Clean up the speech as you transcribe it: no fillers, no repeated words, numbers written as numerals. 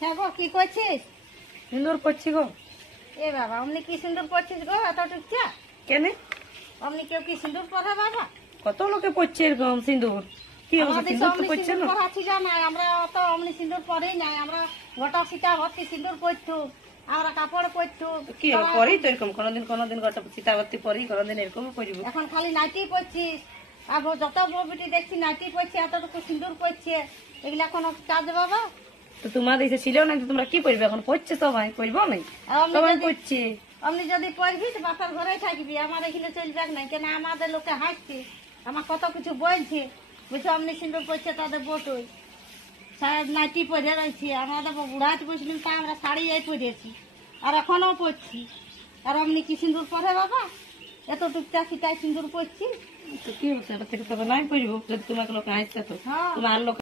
হ্যাঁ গো, কি করছিস? সুন্দর করছি গো। এ বাবা, অমনি কি সুন্দর করছিস গো, এত টুকটা কেন? অমনি কেউ কি সিঁদুর পরে বাবা? কত লোকে পড়ছে এরকম সিঁদুর। কি অবস্থা, আমাদের সিঁদুর তো অমনি পড়ছে সিঁদুর না। পরাচ্ছি জানাই, আমরা অত অমনি সিঁদুর পরেই নাই। আমরা গোটা সীতা ভর্তি সিঁদুর পরতু, আমরা কাপড় পরতু। কি হবে, পরেই তো এরকম কোনোদিন কোনোদিন গোটা সীতাবর্তী পরেই কোনোদিন এরকম পরিব। এখন খালি নাইটি পরছিস, আর যত বউ বেটি দেখছি নাইটি পরছে, এতটুকু সিঁদুর পরছে, এগুলা কোনো কাজ বাবা? তো তোমাদের দেশে ছিল না, তোমরা কি পড়বে? এখন পড়ছে সবাই, পড়বো নাই? আর অমনি সবাই যদি- পড়ছে। অমনি যদি পড়বি তো বাপার ঘরে থাকবি, আমার এখানে চলবে নাই। কেন আমাদের লোকে হাসছে, আমার কত কিছু বলছে, বুঝছো অমনি সিঁদুর পড়ছে তাদের বোটই নাইটি পরে রয়েছে। আমাদের বুড়াতে বসলাম তা আমরা শাড়িই পরেছি, আর এখনো পরছি। আর অমনি কি সিঁদুর পরে বাবা? এত টুকটা সিটাই সিঁদুর পরছি। তো কি হচ্ছে, এটা থেকে তবে নাই পড়বো যদি তোমাকে লোক হাসছে তো। হ্যাঁ। তোমার লোক